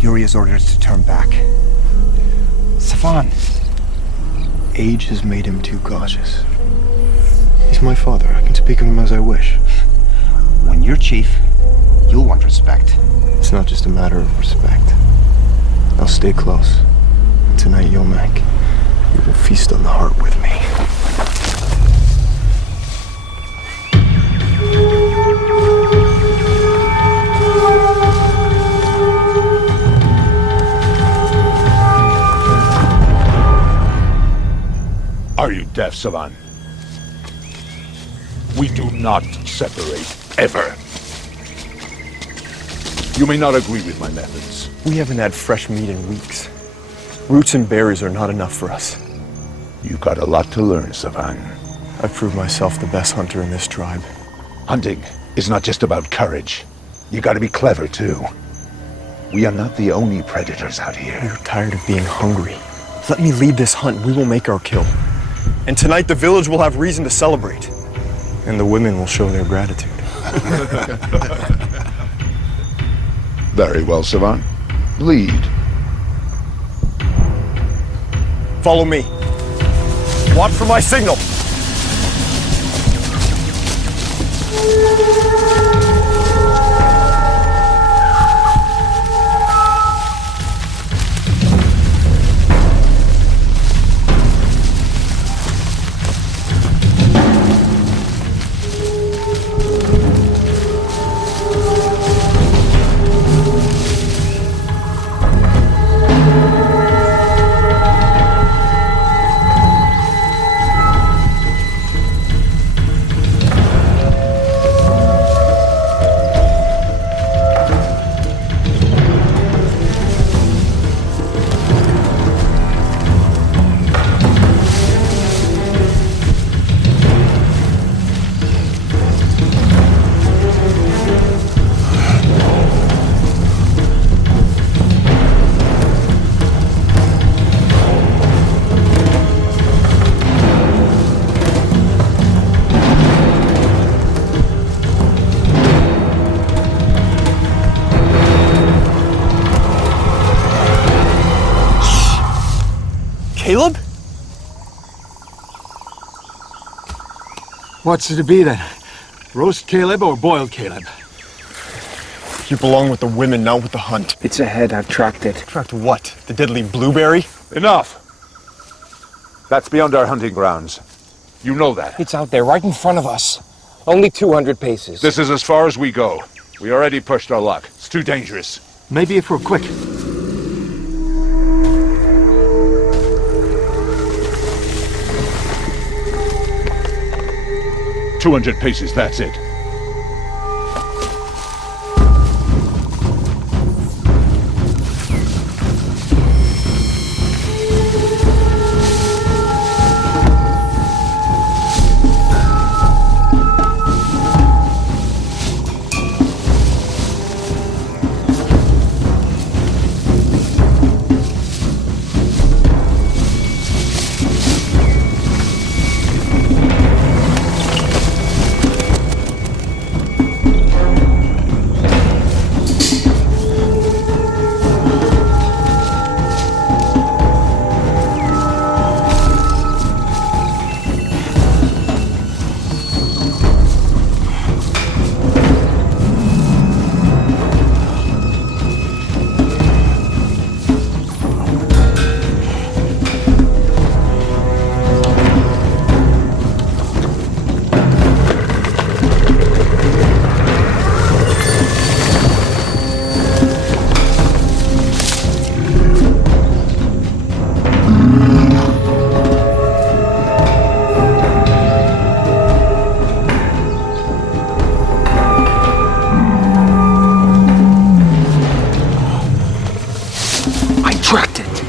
Yuri has ordered us to turn back. Savan! Age has made him too cautious. He's my father. I can speak of him as I wish. When you're chief, you'll want respect. It's not just a matter of respect. I'll stay close. And tonight, Yomak, you will feast on the heart with me. Are you deaf, Savan? We do not separate, ever. You may not agree with my methods. We haven't had fresh meat in weeks. Roots and berries are not enough for us. You've got a lot to learn, Savan. I've proved myself the best hunter in this tribe. Hunting is not just about courage. You gotta be clever, too. We are not the only predators out here. We're tired of being hungry. Let me lead this hunt, we will make our kill. And tonight the village will have reason to celebrate. And the women will show their gratitude. Very well, Savan. Lead. Follow me. Watch for my signal. Caleb? What's it to be then? Roast Caleb or boiled Caleb? You belong with the women, not with the hunt. It's ahead, I've tracked it. Tracked what? The deadly blueberry? Enough! That's beyond our hunting grounds. You know that. It's out there, right in front of us. Only 200 paces. This is as far as we go. We already pushed our luck. It's too dangerous. Maybe if we're quick. 200 paces, that's it.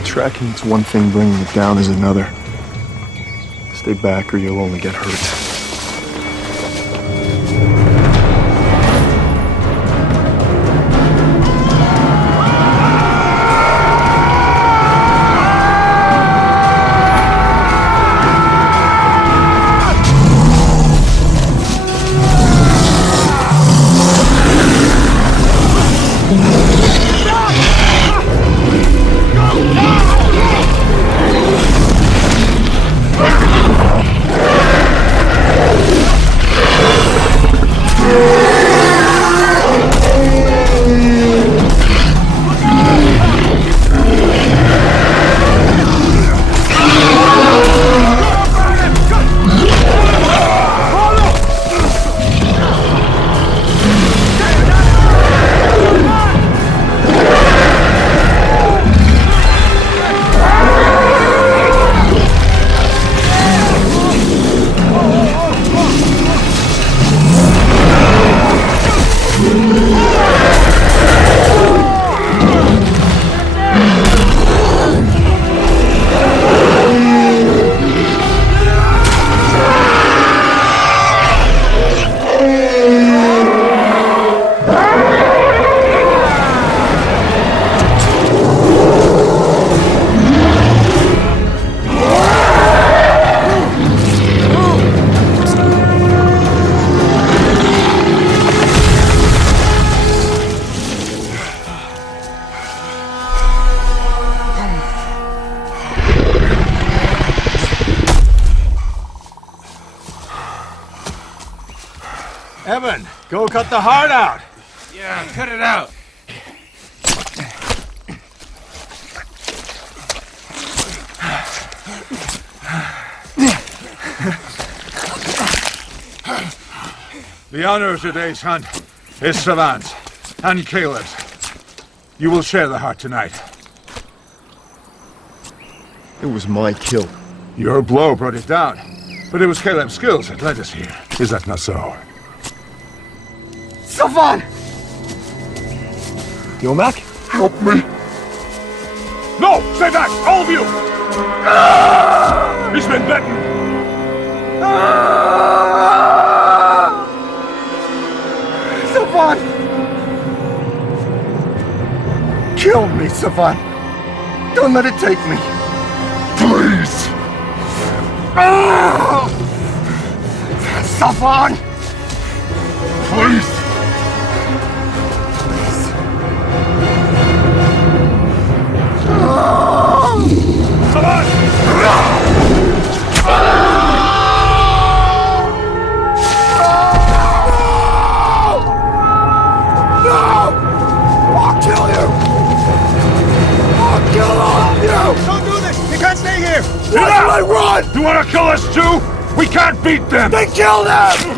Tracking's one thing, bringing it down is another. Stay back or you'll only get hurt. Evan, go cut the heart out. Yeah, cut it out. The honor of today's hunt is Savant's and Caleb's. You will share the heart tonight. It was my kill. Your blow brought it down, but it was Caleb's skills that led us here. Is that not so? Savant! Yomak? Help me! No! Stay back! All of you! He's been bitten! Savant! Kill me, Savant! Don't let it take me! Please! Savant! Please! Don't do this! You can't stay here! Why do I run? You want to kill us too? We can't beat them! Then kill them!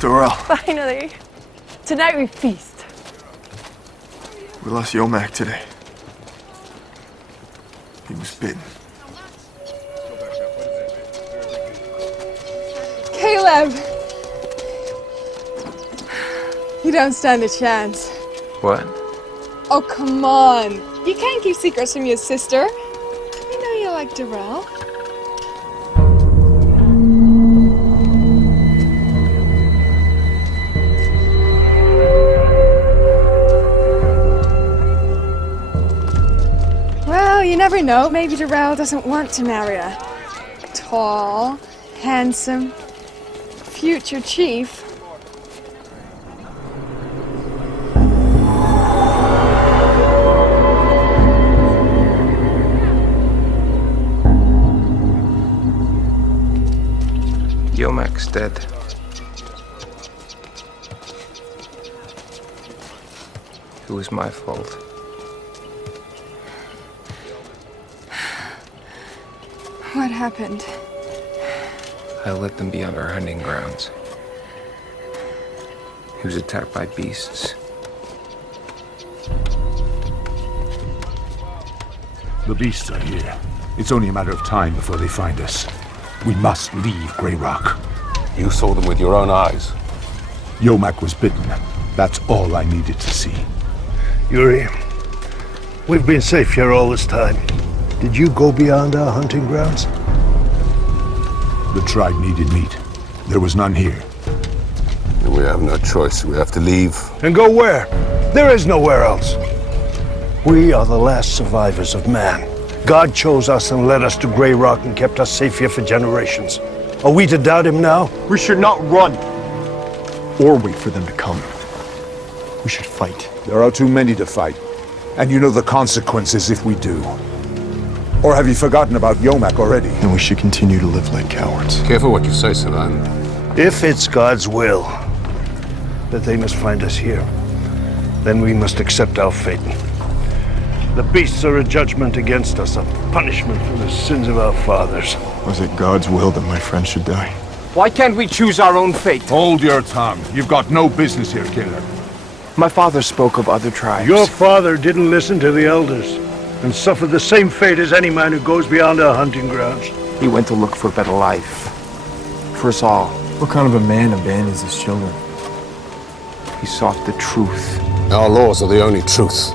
Dorel, Finally. Tonight we feast. we lost Yomak today. He was bitten. Caleb! You don't stand a chance. What? Oh, come on. You can't keep secrets from your sister. You know you like Darrell. Well, you never know. Maybe Darrell doesn't want to marry a tall, handsome, future chief. Yomak's dead. It was my fault. What happened? I let them be on our hunting grounds. He was attacked by beasts. The beasts are here. It's only a matter of time before they find us. We must leave Grey Rock. You saw them with your own eyes. Yomak was bitten. That's all I needed to see. Yuri, we've been safe here all this time. Did you go beyond our hunting grounds? The tribe needed meat. There was none here. And we have no choice. We have to leave. And go where? There is nowhere else. We are the last survivors of man. God chose us and led us to Grey Rock and kept us safe here for generations. Are we to doubt him now? We should not run or wait for them to come. We should fight. There are too many to fight. And you know the consequences if we do. Or have you forgotten about Yomak already? And we should continue to live like cowards. Careful what you say, Savant. If it's God's will that they must find us here, then we must accept our fate. The beasts are a judgment against us, a punishment for the sins of our fathers. Was it God's will that my friend should die? Why can't we choose our own fate? Hold your tongue. You've got no business here, Caleb. My father spoke of other tribes. Your father didn't listen to the elders and suffered the same fate as any man who goes beyond our hunting grounds. He went to look for a better life. For us all. What kind of a man abandons his children? He sought the truth. Our laws are the only truth.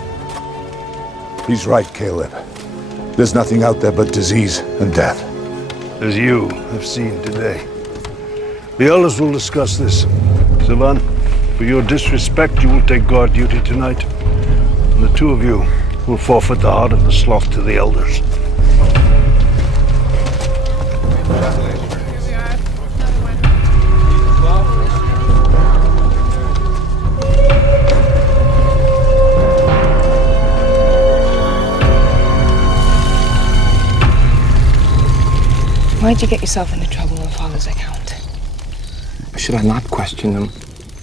He's right, Caleb. There's nothing out there but disease and death. As you have seen today. The elders will discuss this. Sivan, for your disrespect, you will take guard duty tonight. And the two of you will forfeit the heart of the sloth to the elders. Why'd you get yourself into trouble on Father's account? Should I not question them?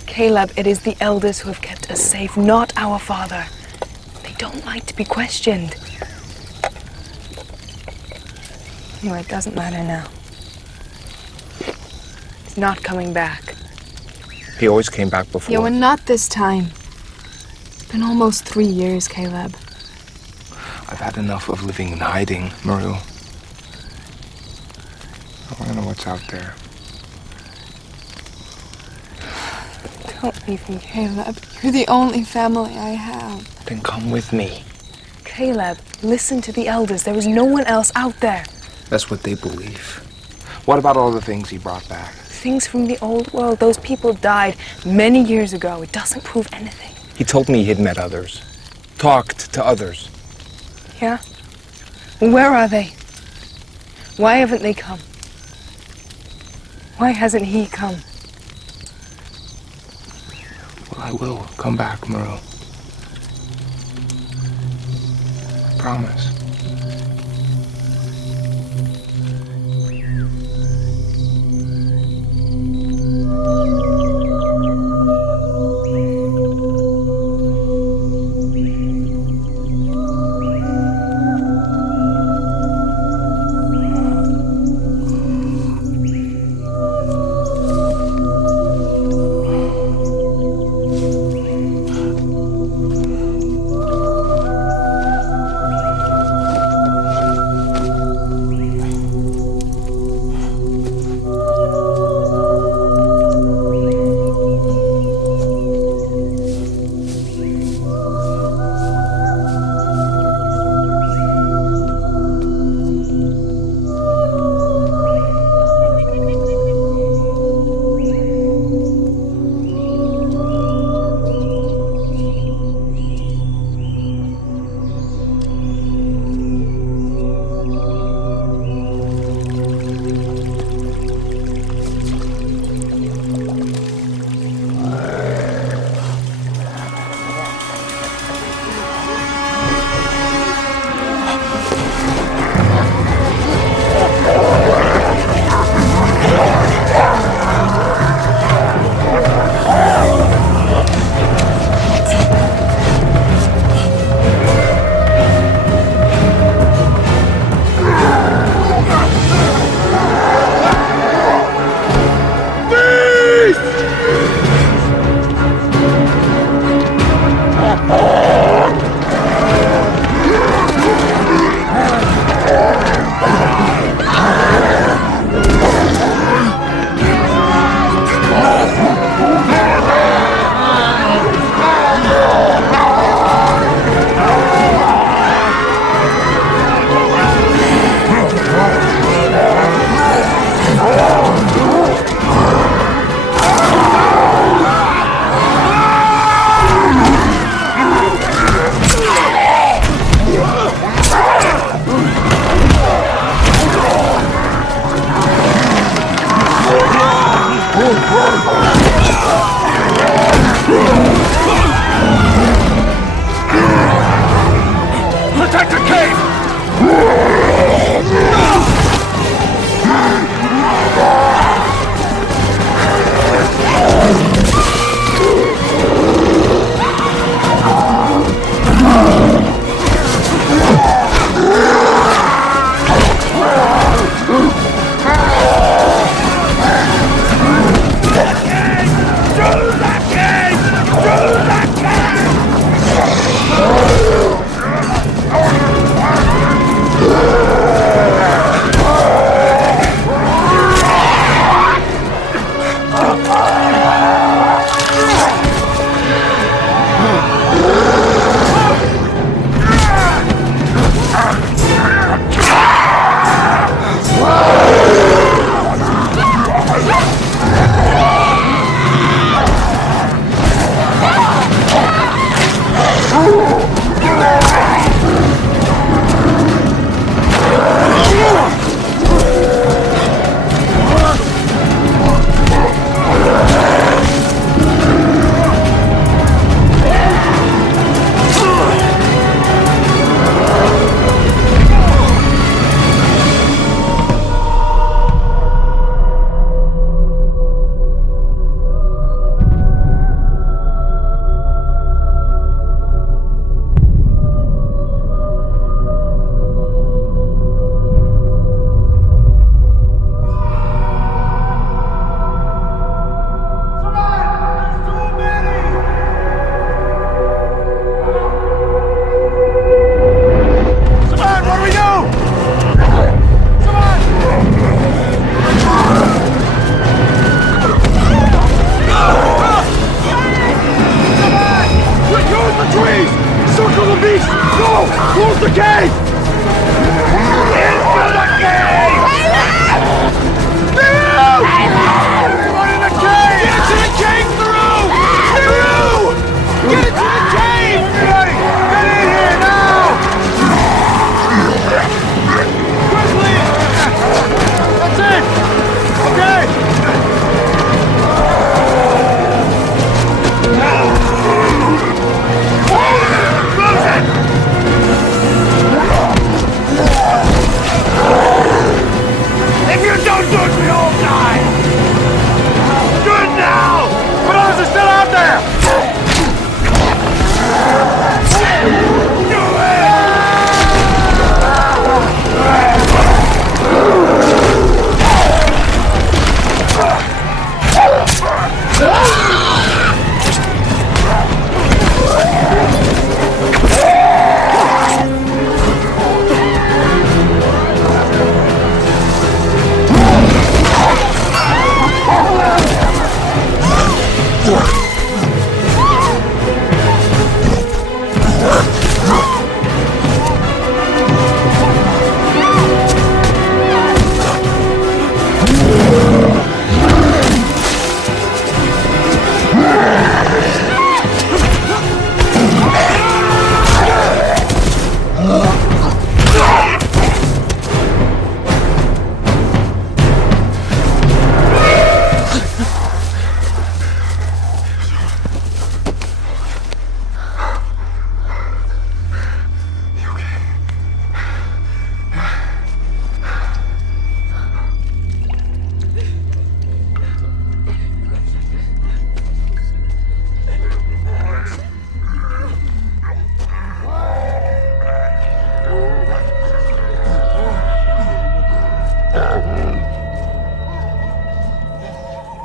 Caleb, it is the elders who have kept us safe, not our father. They don't like to be questioned. Anyway, it doesn't matter now. He's not coming back. He always came back before. Yeah, well, not this time. It's been almost 3 years, Caleb. I've had enough of living in hiding, Maru. I want to know what's out there. Don't leave me, Caleb. You're the only family I have. Then come with me. Caleb, listen to the elders. There is no one else out there. That's what they believe. What about all the things he brought back? Things from the old world. Those people died many years ago. It doesn't prove anything. He told me he'd met others. Talked to others. Yeah? Where are they? Why haven't they come? Why hasn't he come? Well, I will come back, Maru. I promise.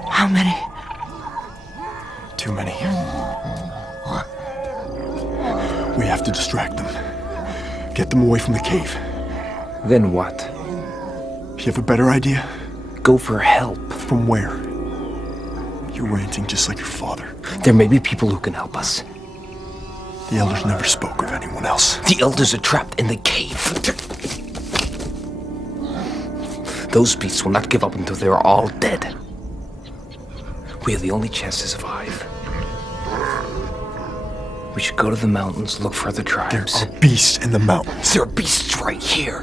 How many? Too many. We have to distract them. Get them away from the cave. Then what? You have a better idea? Go for help. From where? You're ranting just like your father. There may be people who can help us. The elders never spoke of anyone else. The elders are trapped in the cave. Those beasts will not give up until they are all dead. We have the only chance to survive. We should go to the mountains, look for other tribes. There are beasts in the mountains. There are beasts right here.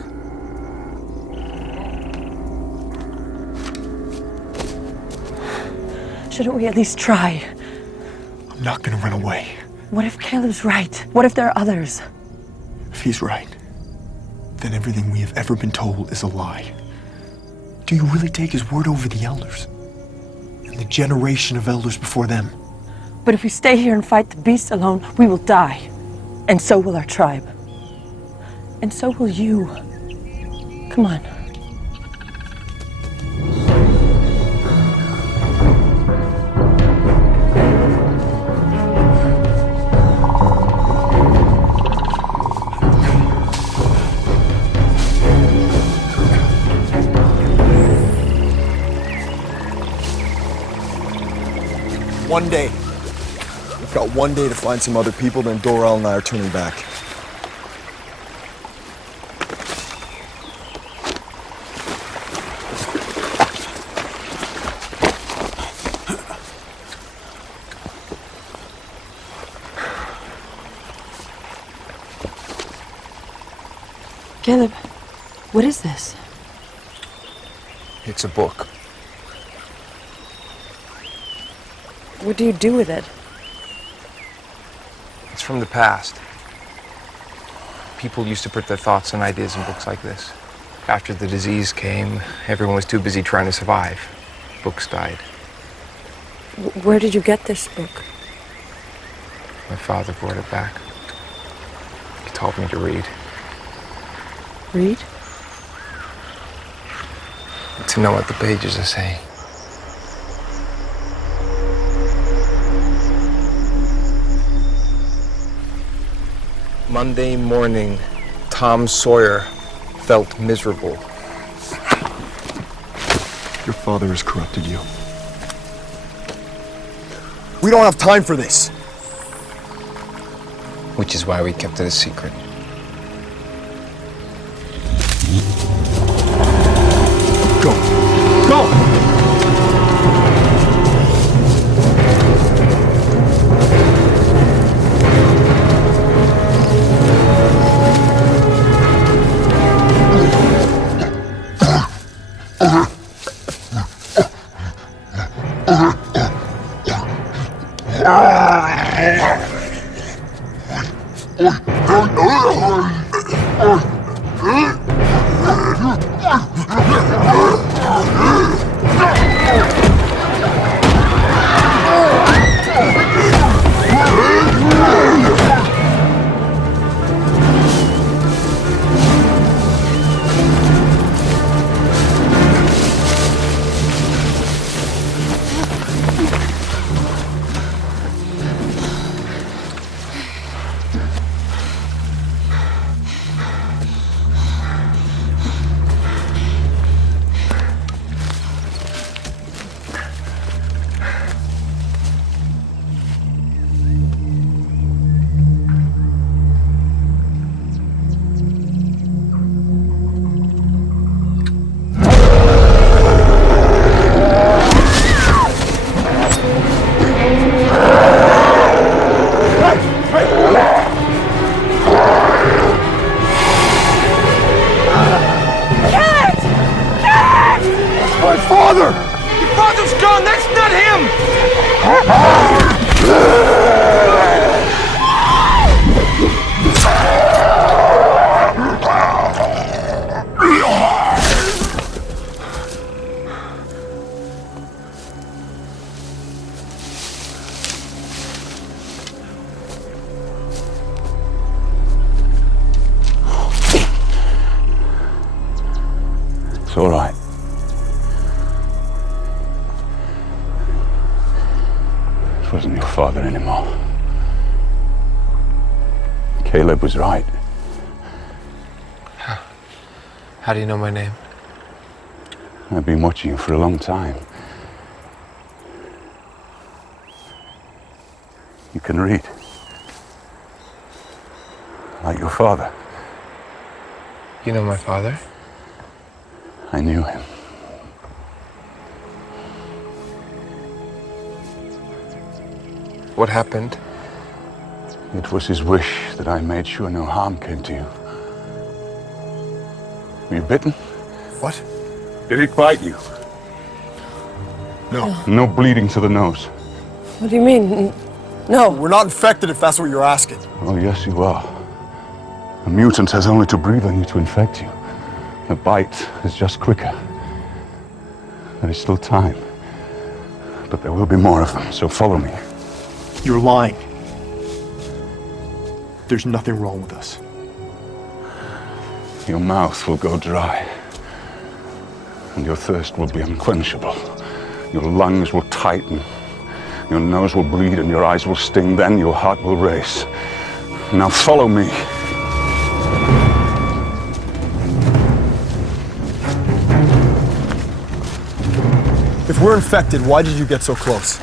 Shouldn't we at least try? I'm not gonna run away. What if Caleb's right? What if there are others? If he's right, then everything we have ever been told is a lie. Do you really take his word over the elders? And the generation of elders before them? But if we stay here and fight the beast alone, we will die. And so will our tribe. And so will you. Come on. One day. We've got one day to find some other people, then Doral and I are turning back. Caleb, what is this? It's a book. What do you do with it? It's from the past. People used to put their thoughts and ideas in books like this. After the disease came, everyone was too busy trying to survive. Books died. Where did you get this book? My father brought it back. He taught me to read. Read? To know what the pages are saying. Monday morning, Tom Sawyer felt miserable. Your father has corrupted you. We don't have time for this. Which is why we kept it a secret. Go! Go! It's all right. It wasn't your father anymore. Caleb was right. How do you know my name? I've been watching you for a long time. You can read. Like your father. You know my father? I knew him. What happened? It was his wish that I made sure no harm came to you. Were you bitten? What? Did it bite you? No. No bleeding to the nose. What do you mean? No. We're not infected if that's what you're asking. Oh, yes, you are. A mutant has only to breathe on you to infect you. The bite is just quicker. There is still time. But there will be more of them, so follow me. You're lying. There's nothing wrong with us. Your mouth will go dry. And your thirst will be unquenchable. Your lungs will tighten. Your nose will bleed and your eyes will sting. Then your heart will race. Now follow me. If we're infected, why did you get so close?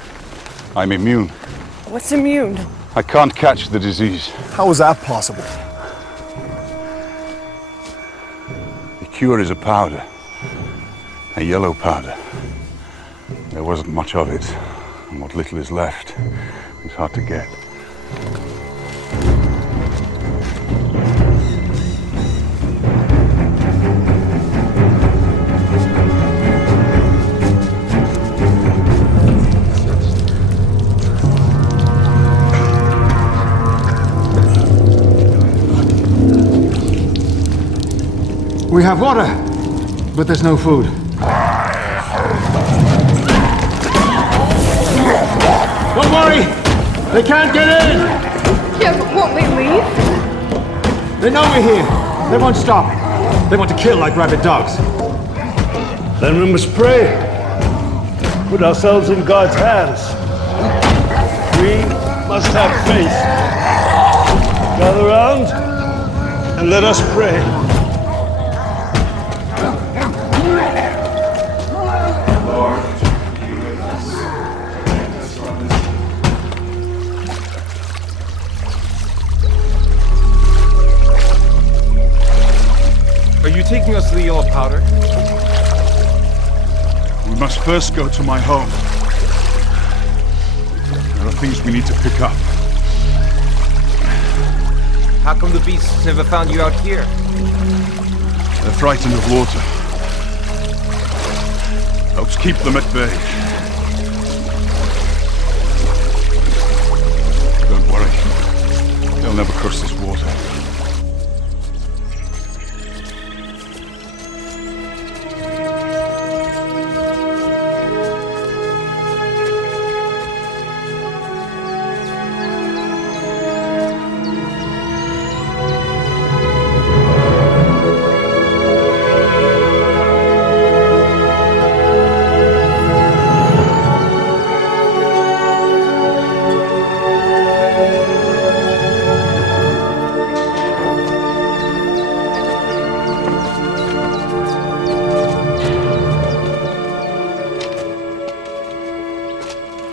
I'm immune. What's immune? I can't catch the disease. How is that possible? The cure is a powder. A yellow powder. There wasn't much of it. And what little is left is hard to get. We have water, but there's no food. Don't worry! They can't get in! Yeah, but won't they leave? They know we're here. They won't stop. They want to kill like rabid dogs. Then we must pray. Put ourselves in God's hands. We must have faith. Gather round and let us pray. Are you taking us to the yellow powder? We must first go to my home. There are things we need to pick up. How come the beasts never found you out here? They're frightened of water. Helps keep them at bay. Don't worry. They'll never cross this water.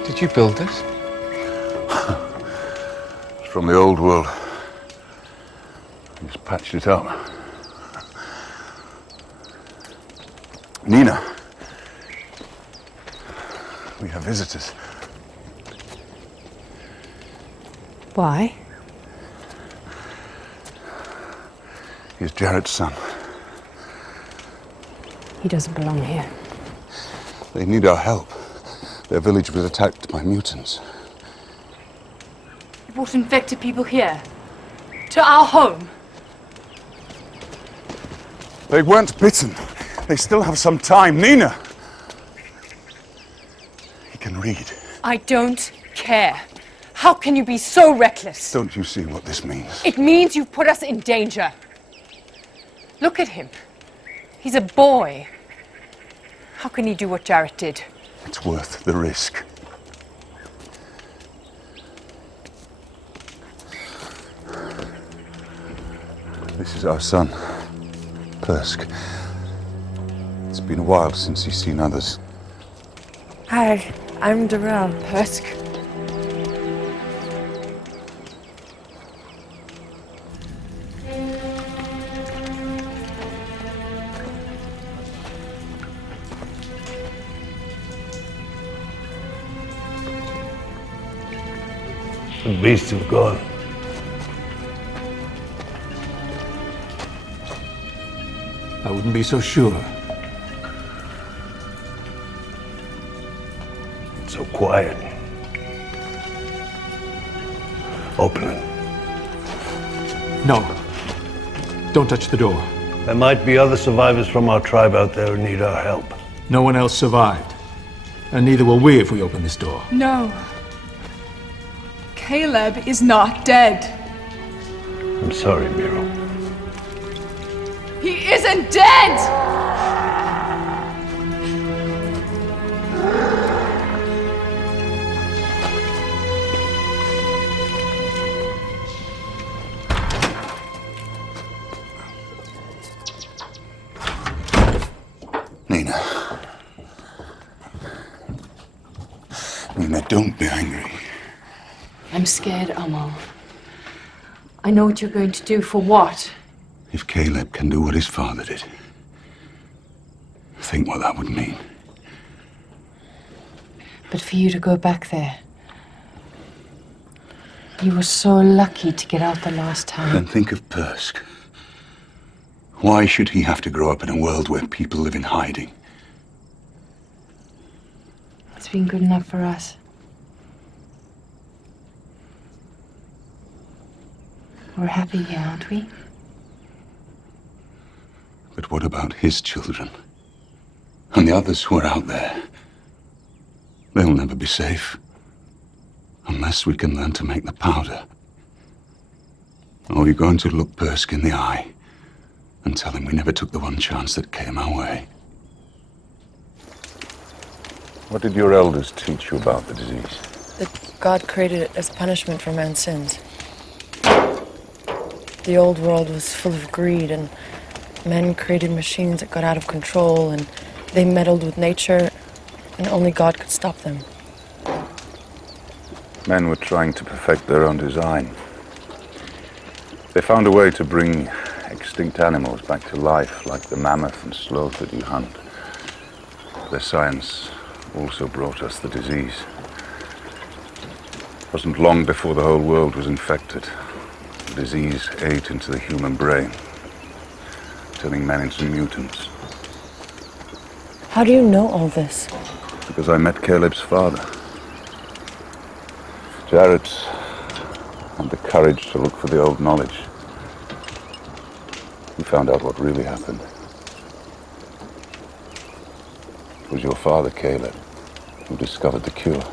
Did you build this? It's from the old world. Just patched it up. Nina. We have visitors. Why? He's Jarrett's son. He doesn't belong here. They need our help. Their village was attacked by mutants. You brought infected people here? To our home? They weren't bitten. They still have some time. Nina! He can read. I don't care. How can you be so reckless? Don't you see what this means? It means you've put us in danger. Look at him. He's a boy. How can he do what Jarrett did? It's worth the risk. This is our son, Persk. It's been a while since he's seen others. Hi, I'm Darrell. Persk. The beasts have gone. I wouldn't be so sure. It's so quiet. Open it. No. Don't touch the door. There might be other survivors from our tribe out there who need our help. No one else survived. And neither will we if we open this door. No. Caleb is not dead. I'm sorry, Miro. He isn't dead! Nina. Nina, don't be angry. I'm scared, Amal. I know what you're going to do. For what? If Caleb can do what his father did, think what that would mean. But for you to go back there. You were so lucky to get out the last time. Then think of Persk. Why should he have to grow up in a world where people live in hiding? It's been good enough for us. We're happy here, aren't we? But what about his children? And the others who are out there? They'll never be safe. Unless we can learn to make the powder. Or we're going to look Persk in the eye and tell him we never took the one chance that came our way. What did your elders teach you about the disease? That God created it as punishment for man's sins. The old world was full of greed, and men created machines that got out of control, and they meddled with nature, and only God could stop them. Men were trying to perfect their own design. They found a way to bring extinct animals back to life, like the mammoth and sloth that you hunt. Their science also brought us the disease. It wasn't long before the whole world was infected. The disease ate into the human brain, turning men into mutants. How do you know all this? Because I met Caleb's father. Jared had the courage to look for the old knowledge. He found out what really happened. It was your father, Caleb, who discovered the cure.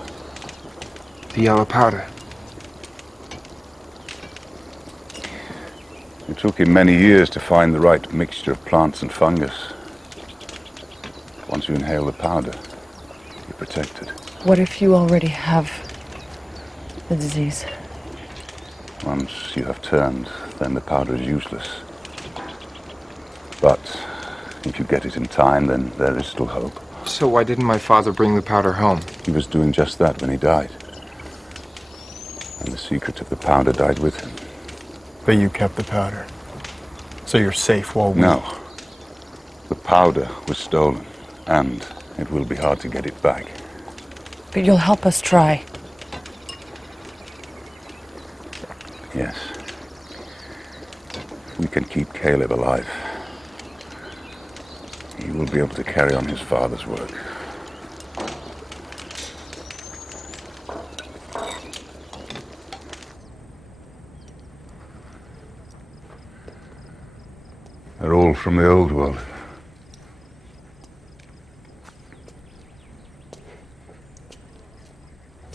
The yellow powder. It took him many years to find the right mixture of plants and fungus. Once you inhale the powder, you're protected. What if you already have the disease? Once you have turned, then the powder is useless. But if you get it in time, then there is still hope. So why didn't my father bring the powder home? He was doing just that when he died. And the secret of the powder died with him. But you kept the powder. So you're safe while we... No. The powder was stolen, and it will be hard to get it back. But you'll help us try. Yes. We can keep Caleb alive. He will be able to carry on his father's work. They're all from the old world.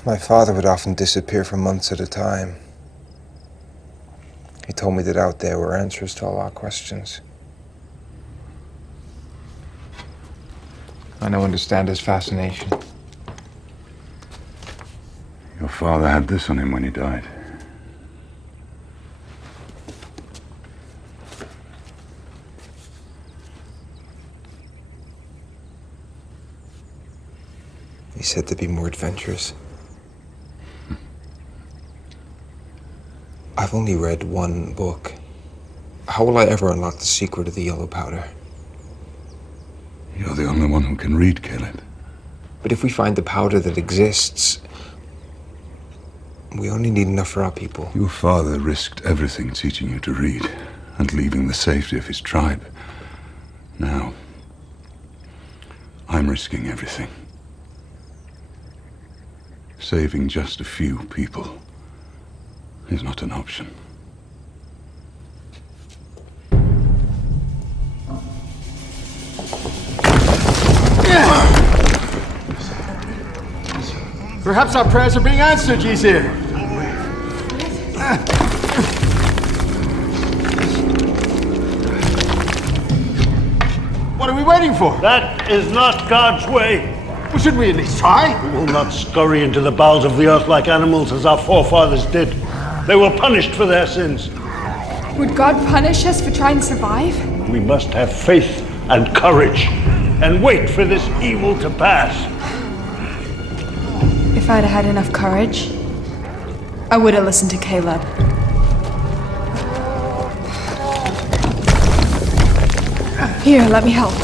My father would often disappear for months at a time. He told me that out there were answers to all our questions. I don't understand his fascination. Your father had this on him when he died. He said to be more adventurous. I've only read one book. How will I ever unlock the secret of the yellow powder? You're the only one who can read, Caleb. But if we find the powder that exists, we only need enough for our people. Your father risked everything teaching you to read and leaving the safety of his tribe. Now, I'm risking everything. Saving just a few people is not an option. Perhaps our prayers are being answered, Jizir. What are we waiting for? That is not God's way. Well, shouldn't we at least try? We will not scurry into the bowels of the earth like animals as our forefathers did. They were punished for their sins. Would God punish us for trying to survive? We must have faith and courage and wait for this evil to pass. If I'd had enough courage, I would have listened to Caleb. Here, let me help.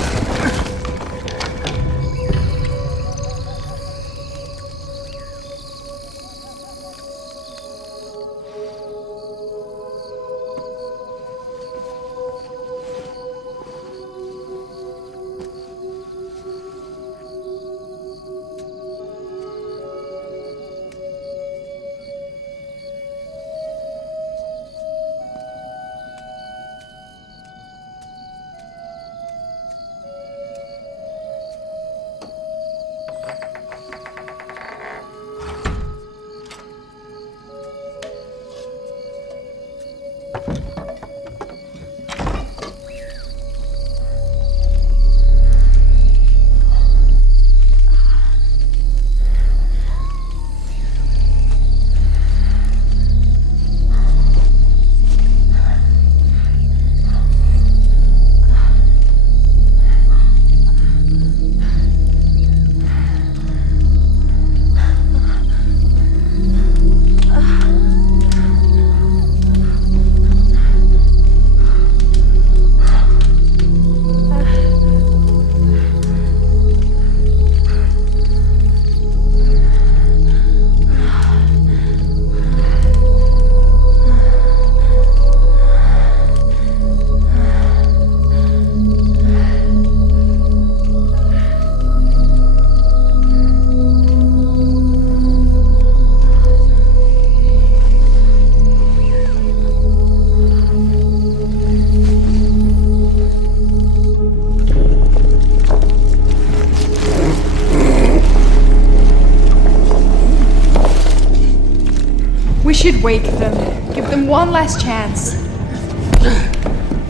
should wake them. Give them one last chance.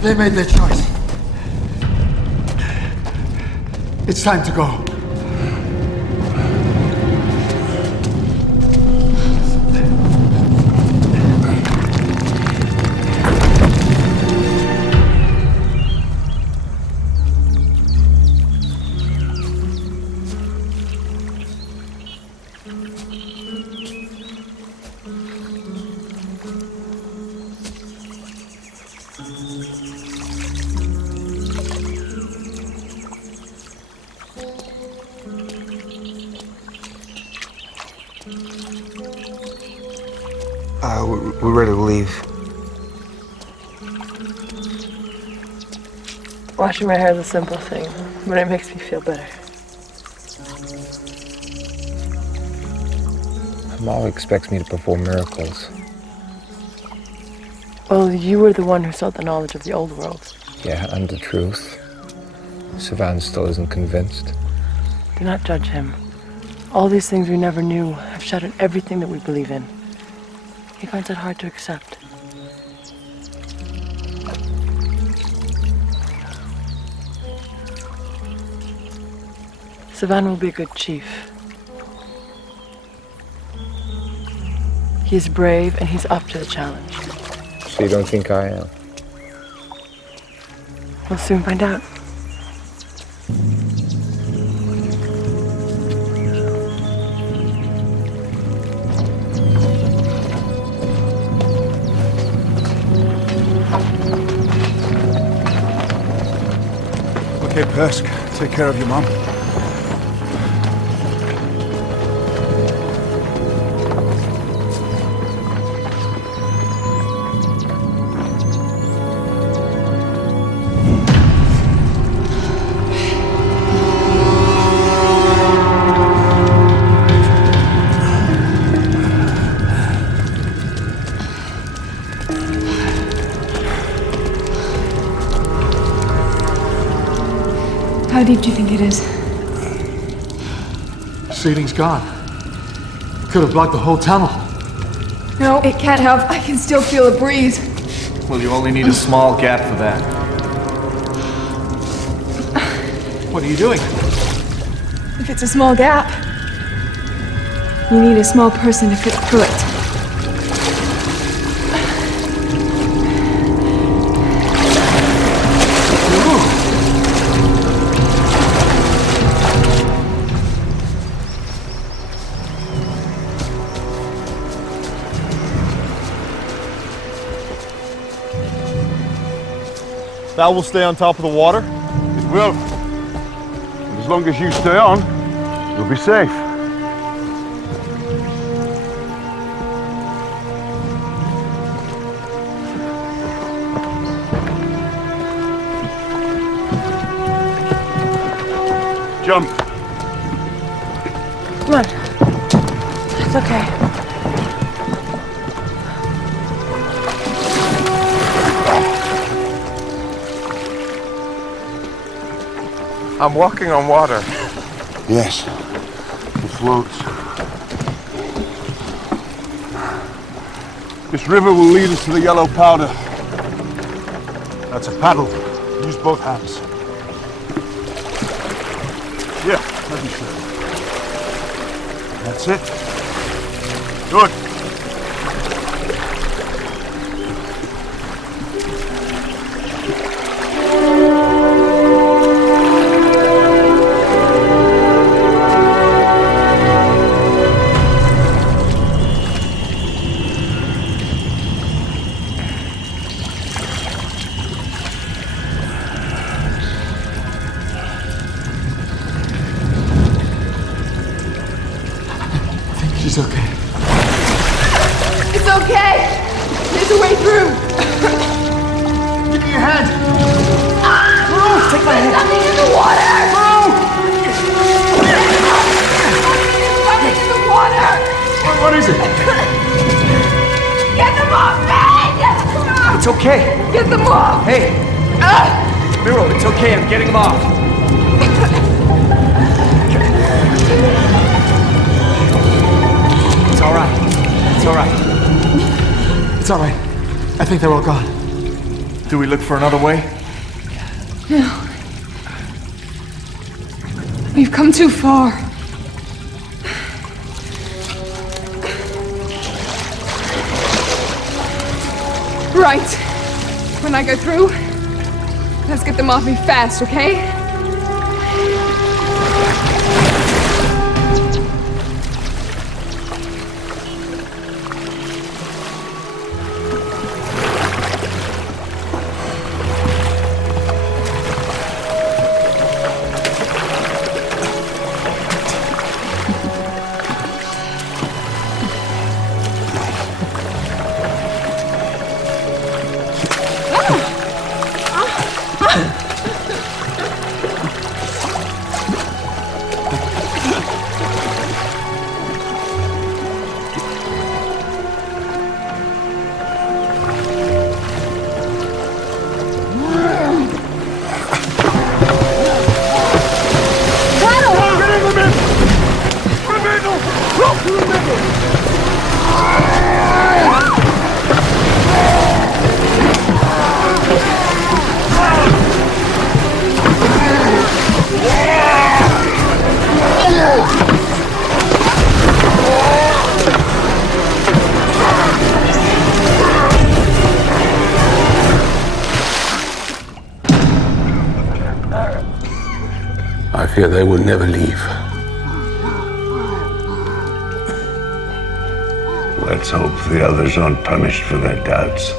They made their choice. It's time to go. We're ready to leave. Washing my hair is a simple thing, but it makes me feel better. Mom expects me to perform miracles. Well, you were the one who sought the knowledge of the old world. Yeah, and the truth. Savan still isn't convinced. Do not judge him. All these things we never knew have shattered everything that we believe in. He finds it hard to accept. Savan will be a good chief. He's brave and he's up to the challenge. So you don't think I am? We'll soon find out. Okay, Persk, take care of your mom. How deep do you think it is? Ceiling's gone. Could have blocked the whole tunnel. No, it can't have. I can still feel a breeze. Well, you only need a small gap for that. What are you doing? If it's a small gap, you need a small person to fit through it. That will stay on top of the water? It will. And as long as you stay on, you'll be safe. Jump. Come on. It's okay. I'm walking on water. Yes, it floats. This river will lead us to the yellow powder. That's a paddle. Use both hands. Yeah, let me show you. That's it. Good. She's okay. It's okay! There's a way through! Give me your hand! Take my hand! There's something in the water! There's something in the water! What is it? Get them off me! It's okay. Get them off! Hey! Miro, it's okay. I'm getting them off. It's all right. It's all right. It's all right. I think they're all gone. Do we look for another way? No. We've come too far. Right. When I go through, let's get them off me fast, okay? I fear they will never leave. Let's hope the others aren't punished for their doubts.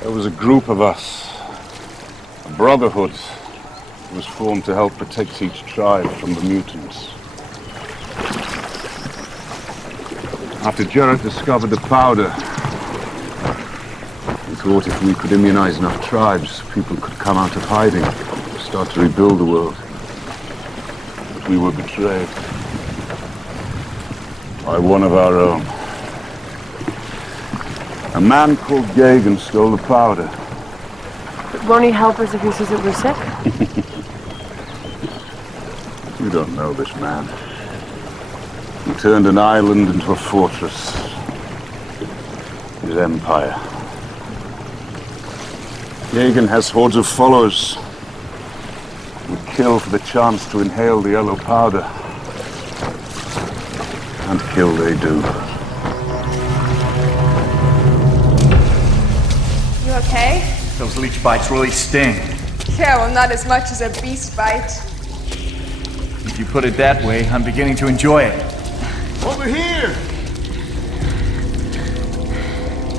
There was a group of us, a brotherhood, that was formed to help protect each tribe from the mutants. After Jarrett discovered the powder, we thought if we could immunize enough tribes, people could come out of hiding, start to rebuild the world. But we were betrayed by one of our own. A man called Gagan stole the powder. But won't he help us if he says that we're sick? You don't know this man. He turned an island into a fortress. His empire. Gagan has hordes of followers. Would kill for the chance to inhale the yellow powder. And kill they do. You okay? Those leech bites really sting. Yeah, well, not as much as a beast bite. If you put it that way, I'm beginning to enjoy it. Over here!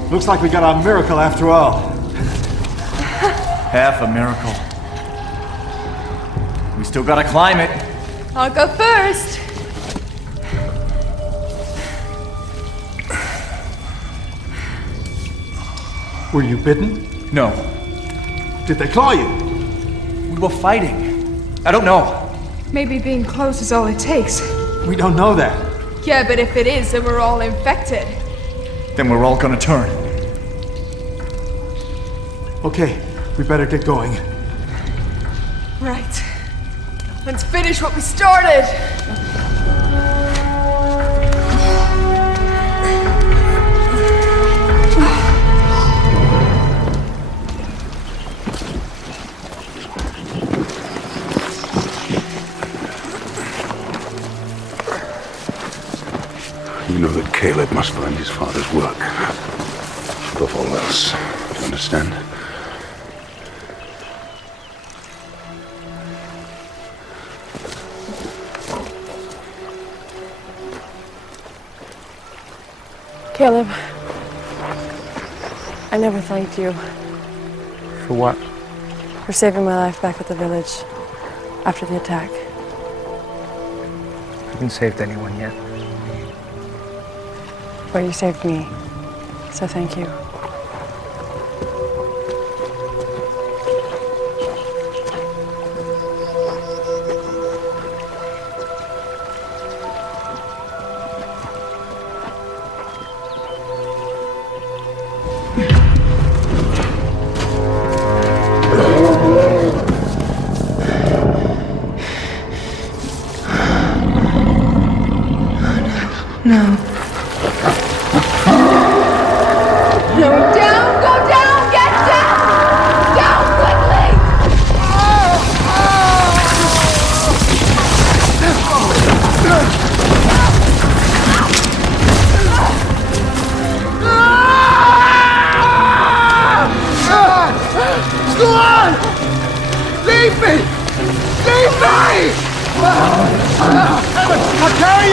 Looks like we got a miracle after all. Half a miracle. We still gotta climb it. I'll go first. Were you bitten? No. Did they claw you? We were fighting. I don't know. Maybe being close is all it takes. We don't know that. Yeah, but if it is, then we're all infected. Then we're all gonna turn. Okay, we better get going. Right. Let's finish what we started. You know that Caleb must find his father's work. Above all else. Do you understand? Caleb, I never thanked you For what? for saving my life back at the village after the attack. I haven't saved anyone yet. But you saved me, so thank you.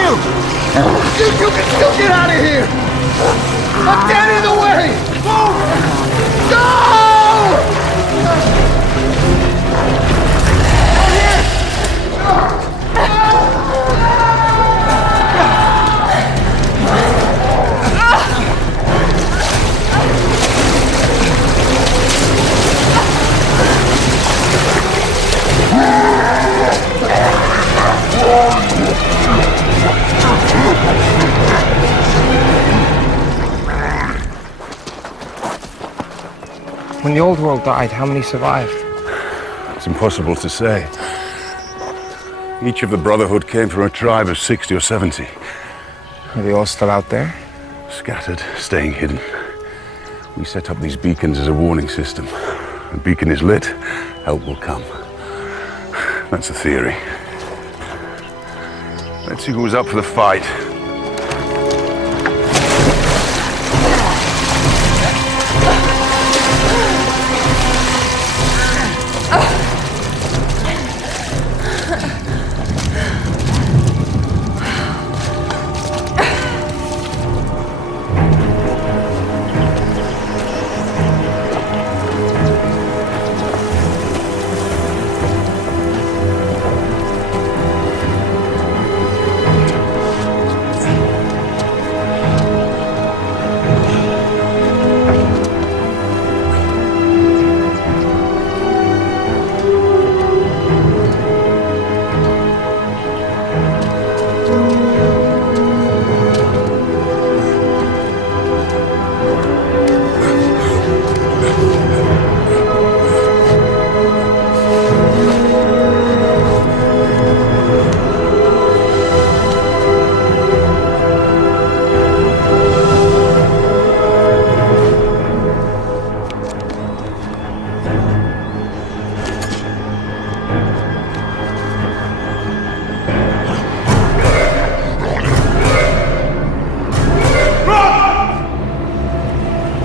you! You can still get out of here! I'm dead in the way! Move! Go! When the old world died, how many survived? It's impossible to say. Each of the Brotherhood came from a tribe of 60 or 70. Are they all still out there? Scattered, staying hidden. We set up these beacons as a warning system. The beacon is lit, help will come. That's the theory. Let's see who's up for the fight.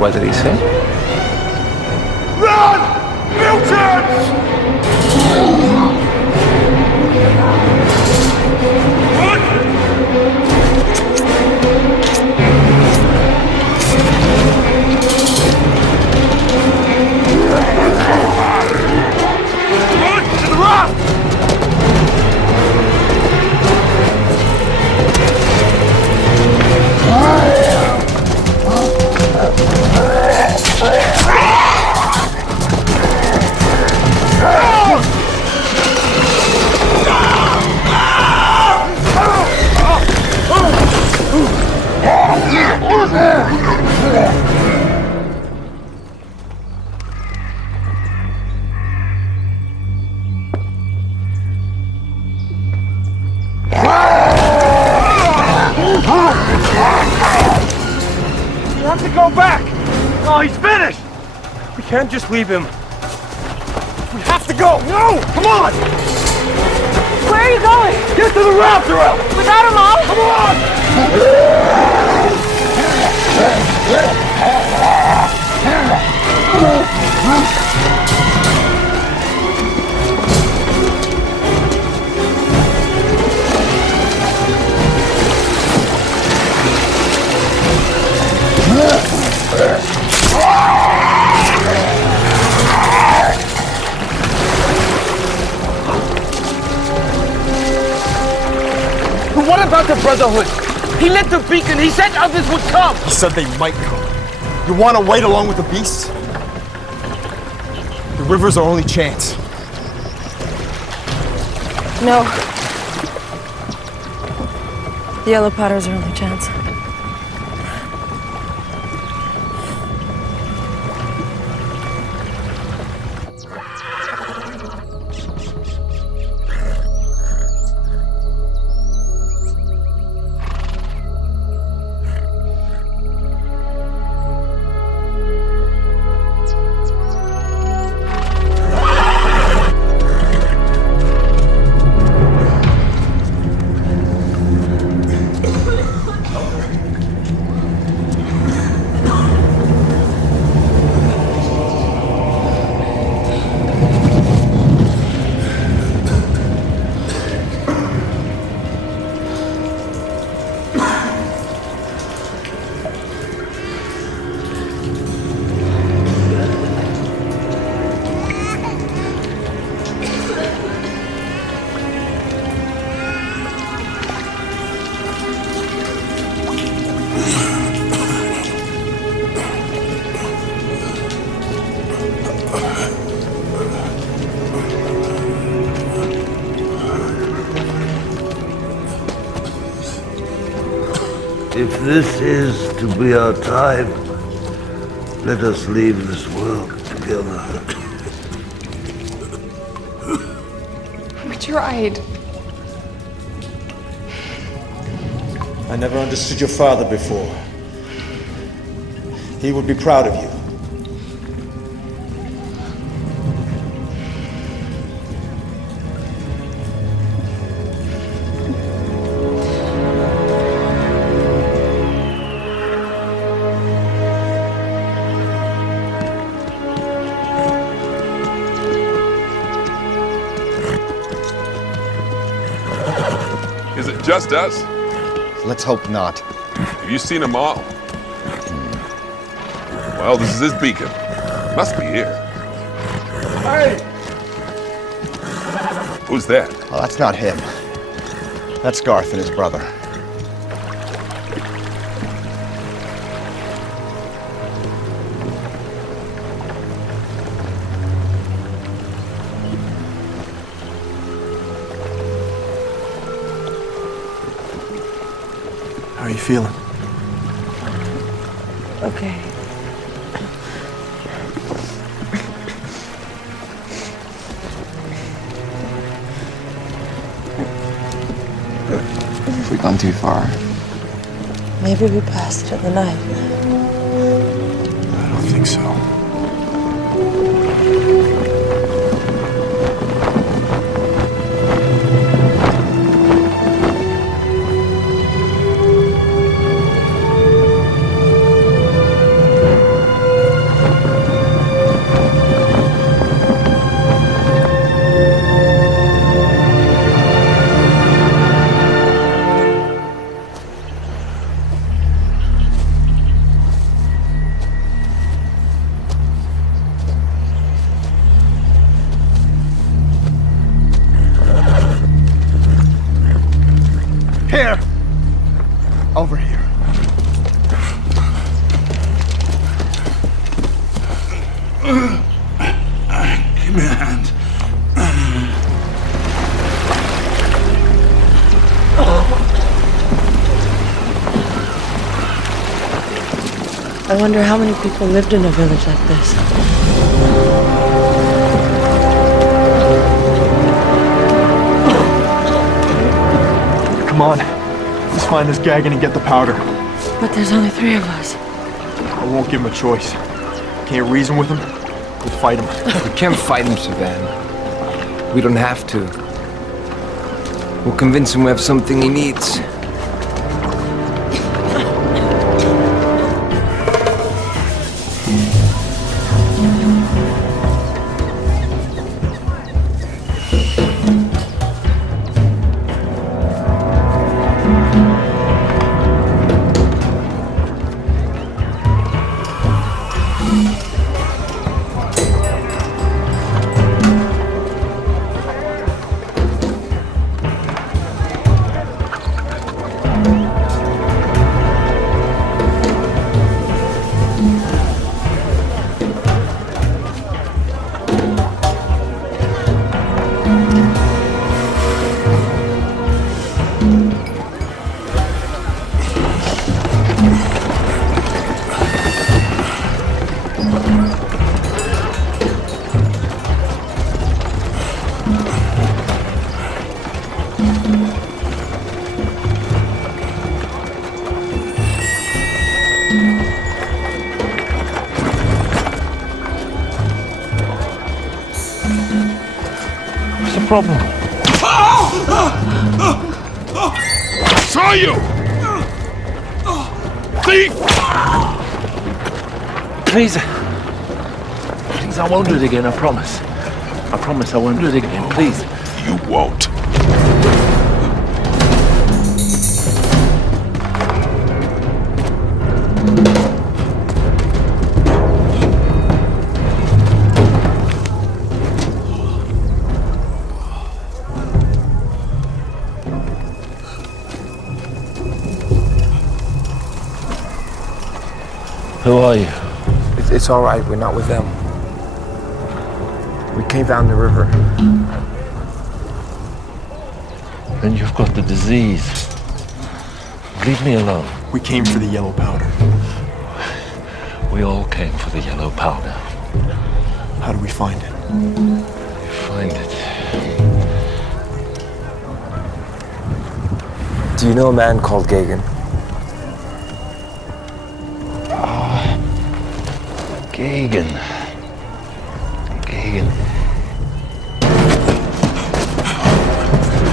What did he say? Run! Mutants! You have to go back! No, he's finished! We can't just leave him. We have to go! No! Come on! Where are you going? Get to the raptor out! Without them all? Come on! But what about the Brotherhood? He lit the beacon. He said others would come. He said they might come. You want to wait along with the beasts? The river's our only chance. No. The Yellow Potter's our only chance. If this is to be our time, let us leave this world together. We tried. I never understood your father before. He would be proud of you. Is it just us? Let's hope not. Have you seen them all? Well, this is his beacon. Must be here. Hey! Who's that? Well, that's not him. That's Garth and his brother. How are you feeling? Okay. Have we gone too far? Maybe we passed it in the night. I don't think so. Here! Over here. Give me a hand. I wonder how many people lived in a village like this. Come on. Let's find this Gagan and get the powder. But there's only 3 of us. I won't give him a choice. Can't reason with him. We'll fight him. We can't fight him, Savannah. We don't have to. We'll convince him we have something he needs. What's the problem? Saw you! Thief! Please. Please, I won't do it again, I promise. I promise I won't do it again, please. You won't. Who are you? It's all right. We're not with them. We came down the river. Then you've got the disease. Leave me alone. We came for the yellow powder. We all came for the yellow powder. How do we find it? Find it. Do you know a man called Gagan? Gagan.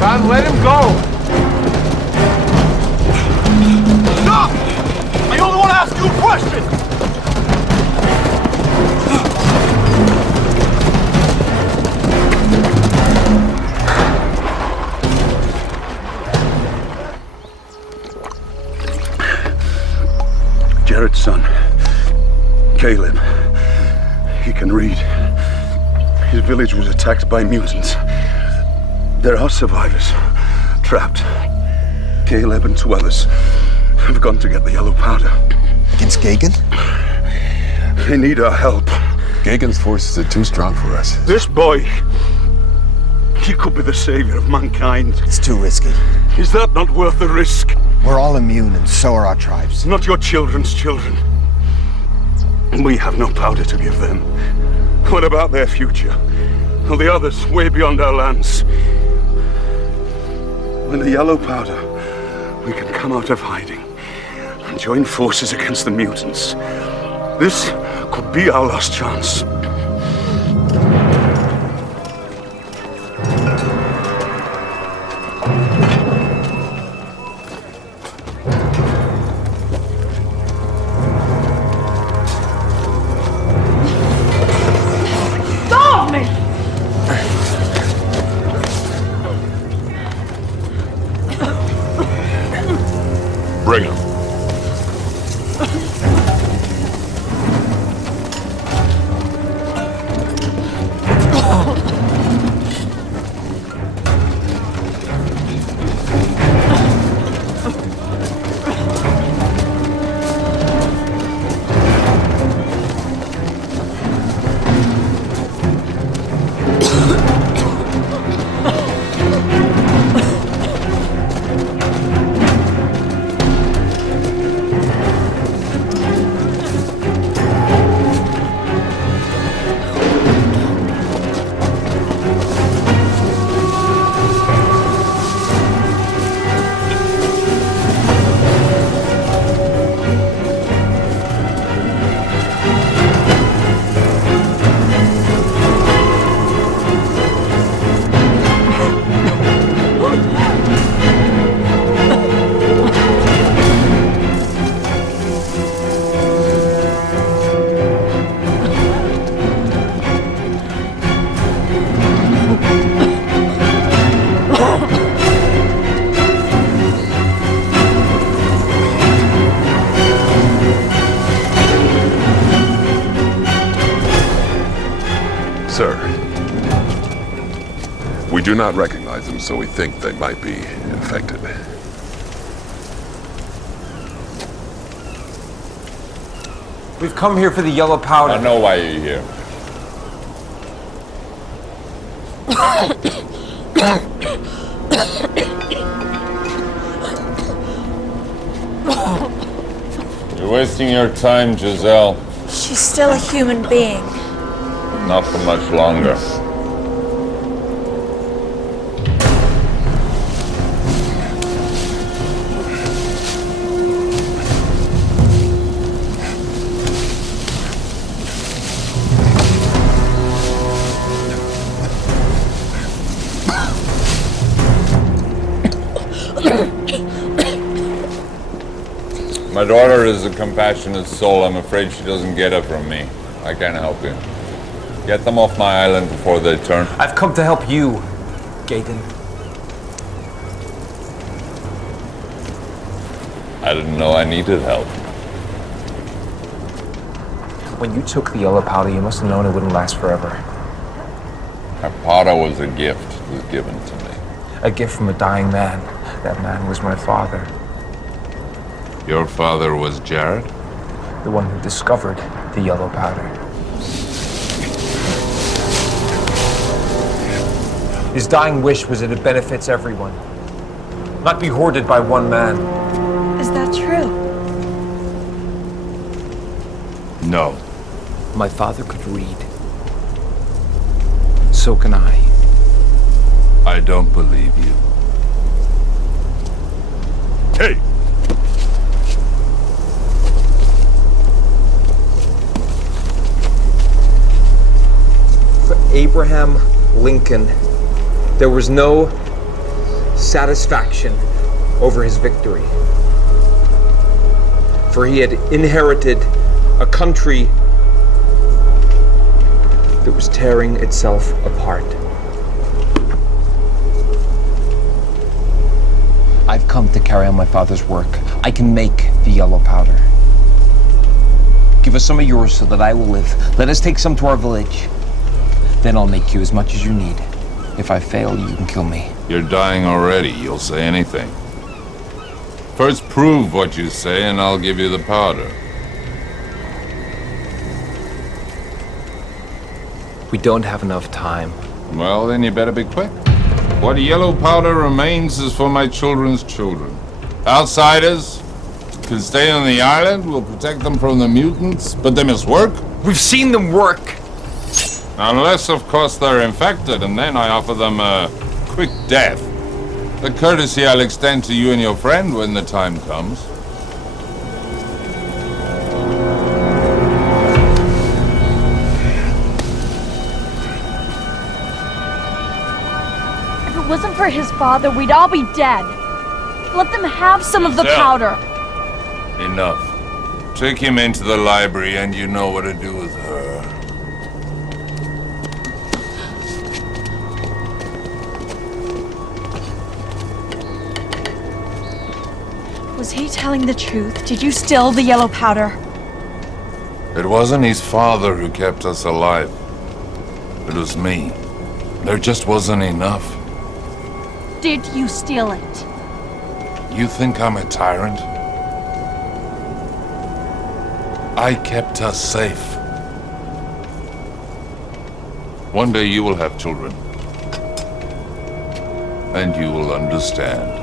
Man, let him go! Stop! I only want to ask you a question! Jared's son, Caleb. He can read. His village was attacked by mutants. There are survivors, trapped. Caleb and 2 others have gone to get the yellow powder. Against Gagan? They need our help. Gagan's forces are too strong for us. This boy, he could be the savior of mankind. It's too risky. Is that not worth the risk? We're all immune, and so are our tribes. Not your children's children. We have no powder to give them. What about their future? Or the others way beyond our lands? With the yellow powder, we can come out of hiding and join forces against the mutants. This could be our last chance. Stop me! Bring him. Sir, we do not recognize them, so we think they might be infected. We've come here for the yellow powder. I know why you're here. You're wasting your time, Giselle. She's still a human being. Not for much longer. My daughter is a compassionate soul. I'm afraid she doesn't get it from me. I can't help you. Get them off my island before they turn. I've come to help you, Gagan. I didn't know I needed help. When you took the yellow powder, you must have known it wouldn't last forever. My powder was a gift. It was given to me. A gift from a dying man. That man was my father. Your father was Jared? The one who discovered the yellow powder. His dying wish was that it benefits everyone, not be hoarded by one man. Is that true? No. My father could read. So can I. I don't believe you. Hey! For Abraham Lincoln, there was no satisfaction over his victory. For he had inherited a country that was tearing itself apart. I've come to carry on my father's work. I can make the yellow powder. Give us some of yours so that I will live. Let us take some to our village. Then I'll make you as much as you need. If I fail, you can kill me. You're dying already. You'll say anything. First prove what you say, and I'll give you the powder. We don't have enough time. Well, then you better be quick. What yellow powder remains is for my children's children. Outsiders can stay on the island. We'll protect them from the mutants, but they must work. We've seen them work. Unless, of course, they're infected, and then I offer them a quick death. The courtesy I'll extend to you and your friend when the time comes. If it wasn't for his father, we'd all be dead. Let them have some of the powder. Enough. Take him into the library, and you know what to do with her. Was he telling the truth? Did you steal the yellow powder? It wasn't his father who kept us alive. It was me. There just wasn't enough. Did you steal it? You think I'm a tyrant? I kept us safe. One day you will have children. And you will understand.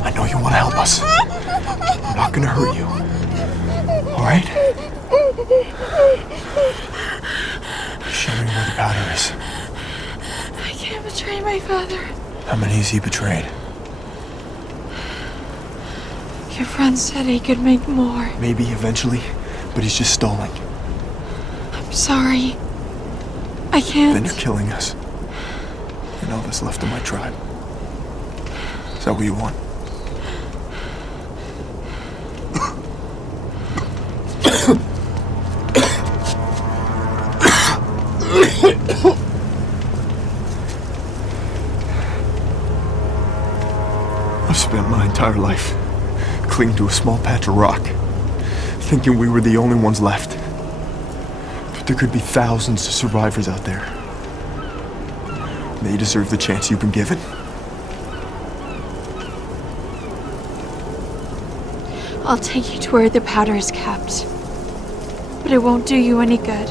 I know you want to help us. I'm not gonna hurt you. All right? Show me where the powder is. I can't betray my father. How many has he betrayed? Your friend said he could make more. Maybe eventually, but he's just stalling. I'm sorry. I can't. Then you're killing us. And all that's left of my tribe. Is that what you want? I've spent my entire life clinging to a small patch of rock, thinking we were the only ones left. But there could be thousands of survivors out there. They deserve the chance you've been given. I'll take you to where the powder is kept. But it won't do you any good.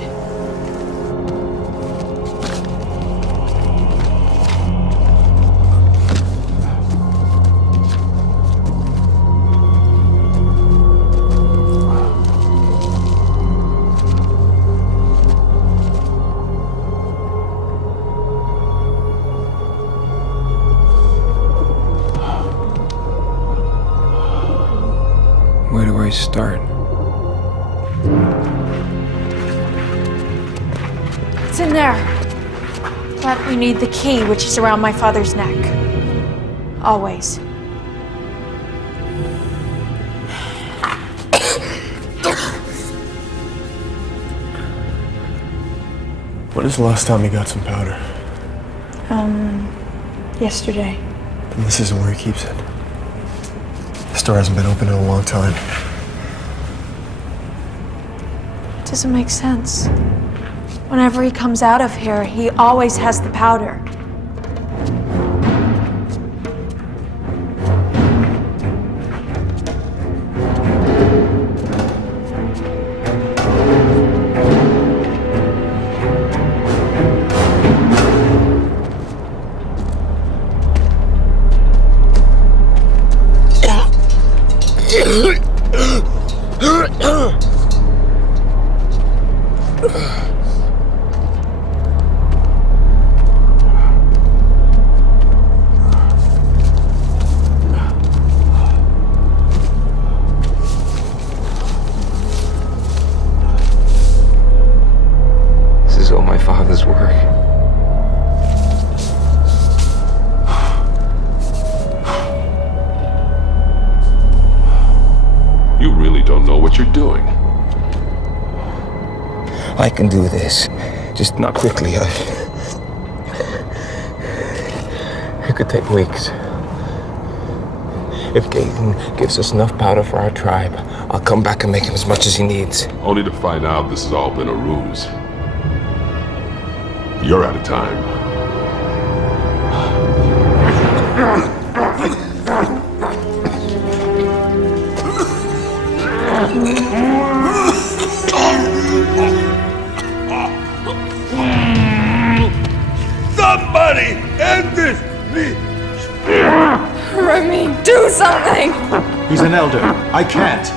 Where do I start? It's in there. But we need the key, which is around my father's neck. Always. When is the last time you got some powder? Yesterday. And this isn't where he keeps it. The store hasn't been open in a long time. It doesn't make sense. Whenever he comes out of here, he always has the powder. This is all my father's work. You really don't know what you're doing. I can do this, just not quickly. It could take weeks. If Gaten gives us enough powder for our tribe, I'll come back and make him as much as he needs. Only to find out this has all been a ruse. You're out of time. Somebody end this, please! Remy, do something! He's an elder. I can't.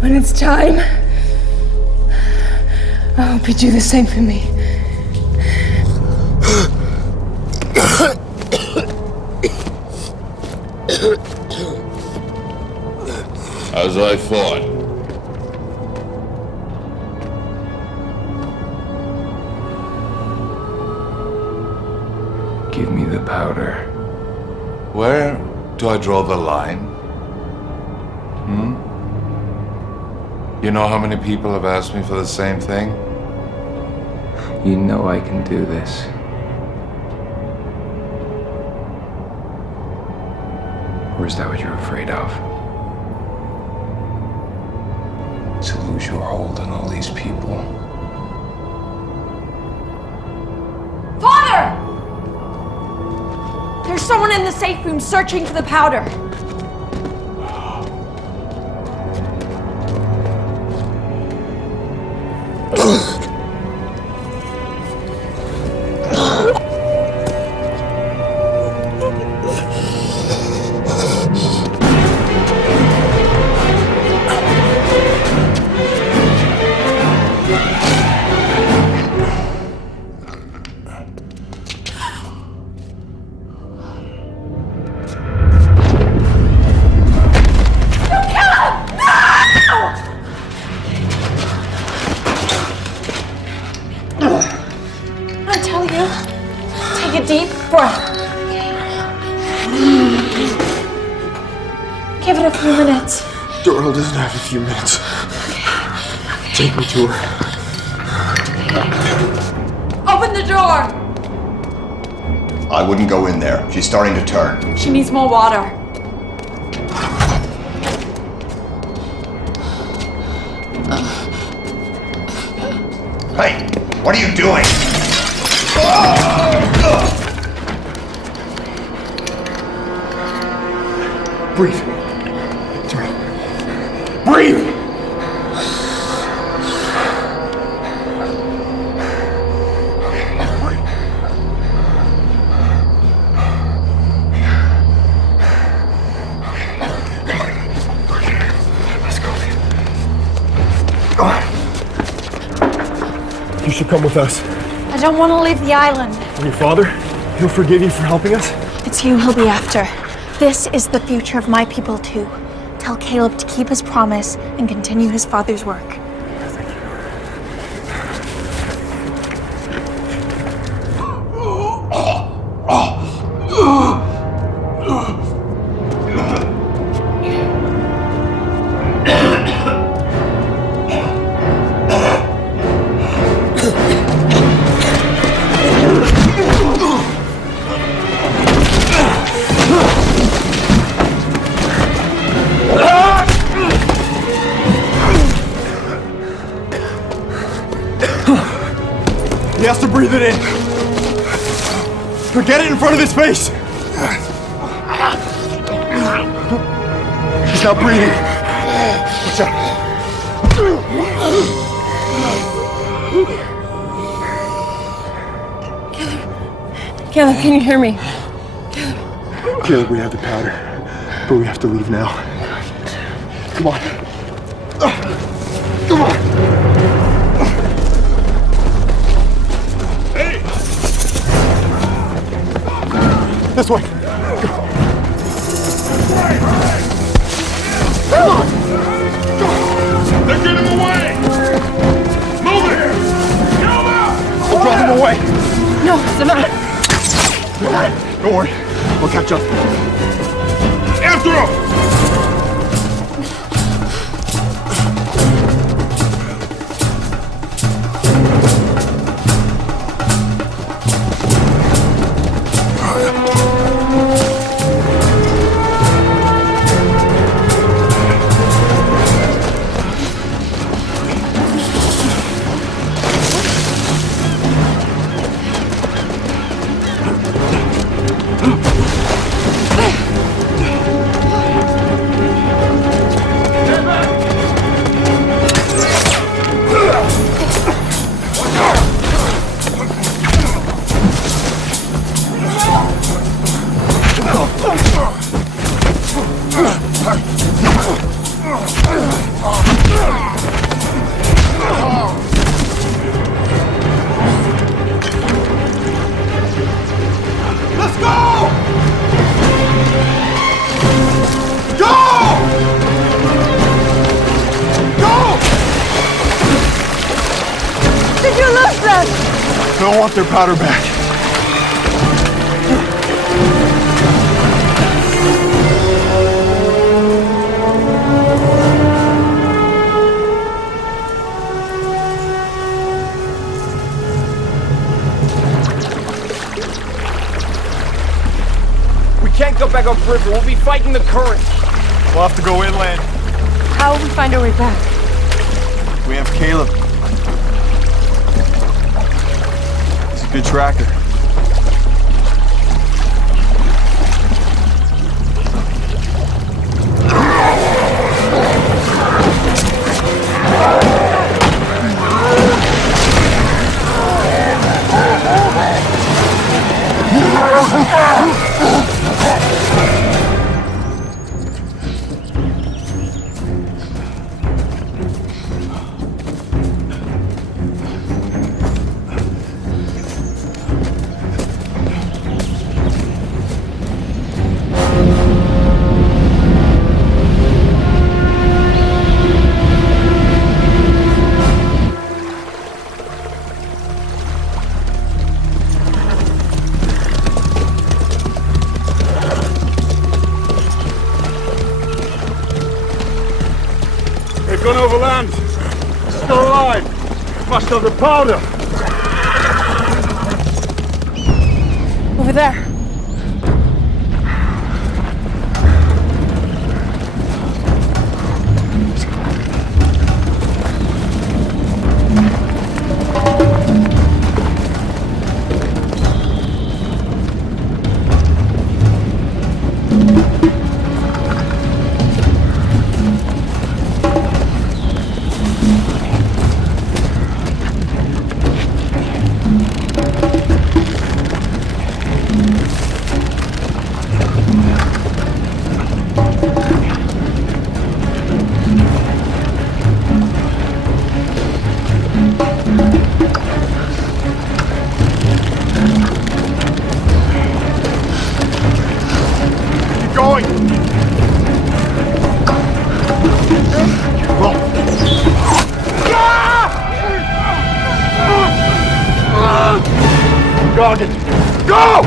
When it's time, I hope you do the same for me. As I thought. Give me the powder. Where do I draw the line? You know how many people have asked me for the same thing? You know I can do this. Or is that what you're afraid of? To lose your hold on all these people? Father! There's someone in the safe room searching for the powder. Take a deep breath. Give it a few minutes. Doral doesn't have a few minutes. Take me to her. Open the door. I wouldn't go in there. She's starting to turn. She needs more water. Hey, what are you doing? Breathe. Breathe! You should come with us. I don't want to leave the island. And your father? He'll forgive you for helping us? It's you he'll be after. This is the future of my people too. Tell Caleb to keep his promise and continue his father's work. Breathe it in. Forget it in front of his face. He's not breathing. Watch out. Caleb, can you hear me? Caleb, we have the powder, but we have to leave now. Come on. Come on. Hey! This way. Come on! They're getting away! Move it! Get over! We'll drive them away. No, Samantha. Don't worry. We'll catch up. After him! Let's go! Go! Go! Did you lose them? They don't want their powder back. We can't go back upriver. We'll be fighting the current. We'll have to go inland. How will we find our way back? We have Caleb. He's a good tracker. They've gone overland. Still alive. Must have the powder. Over there. Goggin! Go!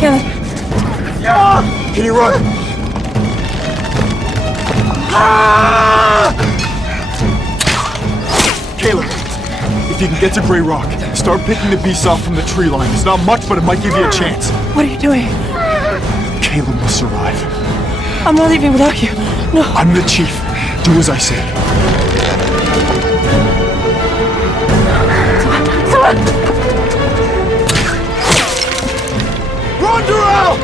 Caleb. Can you run? Caleb, if you can get to Grey Rock, start picking the beasts off from the tree line. It's not much, but it might give you a chance. What are you doing? Caleb will survive. I'm not leaving without you. No. I'm the chief. Do as I say. Run, Durrell!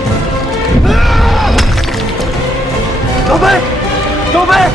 Go back! Go back!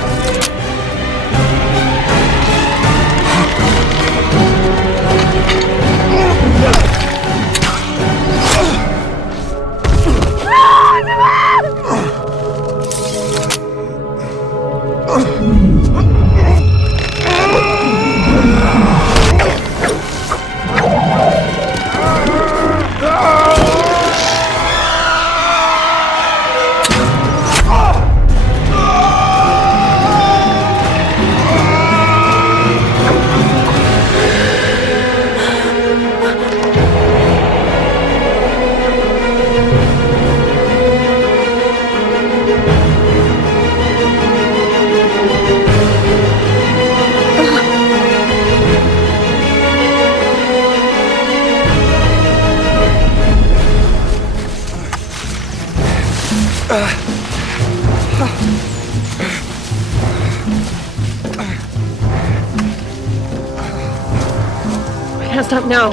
We can't stop now.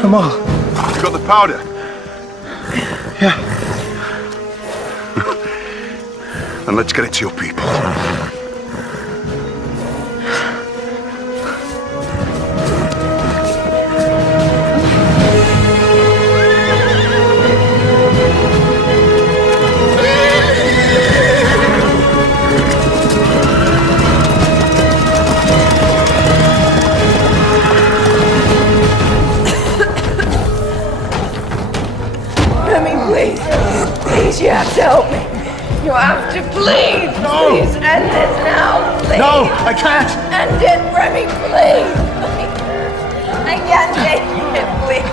Come on. You got the powder? Yeah. Then let's get it to your people. Please, please, you have to help me. You have to, please. No. Please end this now, please. No, I can't. End it, Remy, please. I can't take it, please.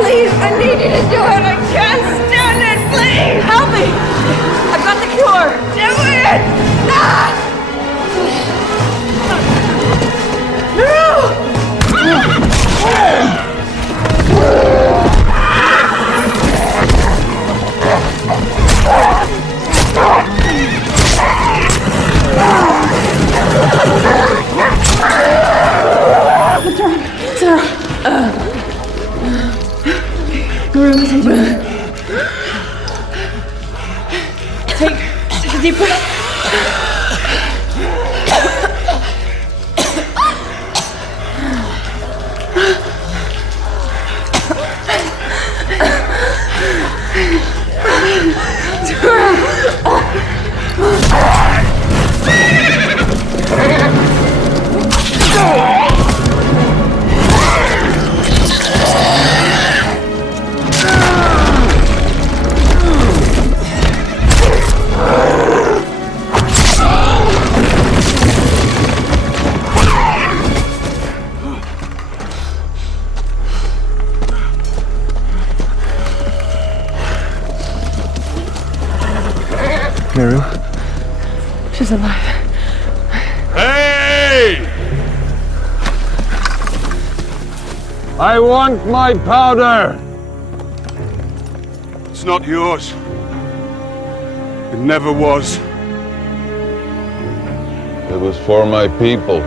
Please, I need you to do it. I can't stand it. Please. Help me! I've got the cure! Do it. Ah! What's wrong? Sarah. Take a deep breath. Meru? She's alive. Hey! I want my powder! It's not yours. It never was. It was for my people.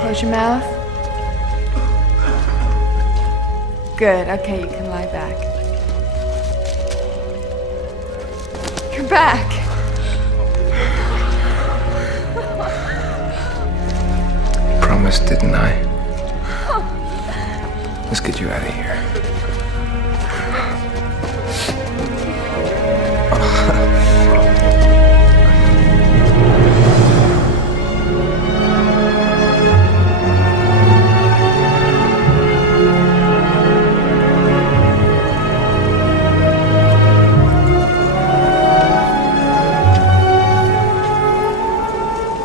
Close your mouth. Good. Okay, you can lie back. You're back. Promised, didn't I? Let's get you out of here.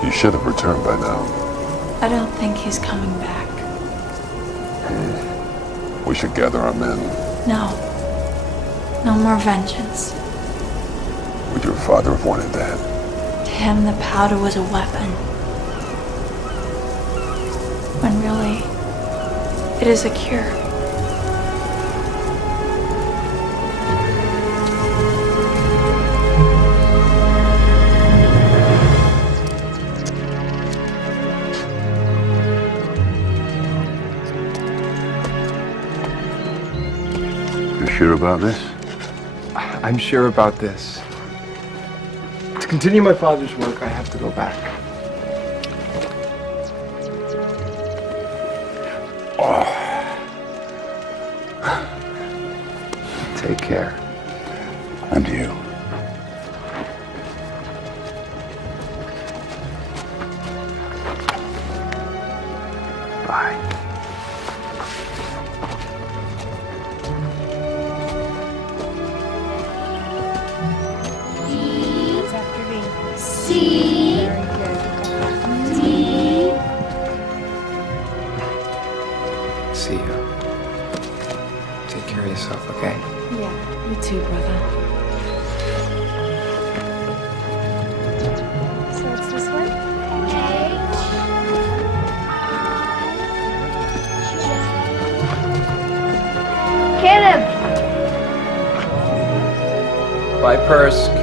You should have returned by now. I don't think he's coming back. We should gather our men. No. No more vengeance. Would your father have wanted that? To him, the powder was a weapon. When really, it is a cure. Sure about this? I'm sure about this. To continue my father's work, I have to go back. Take care. And you. Bye. See you. Take care of yourself, okay? Yeah, you too, brother. So it's this way? Caleb! Bye, Purse.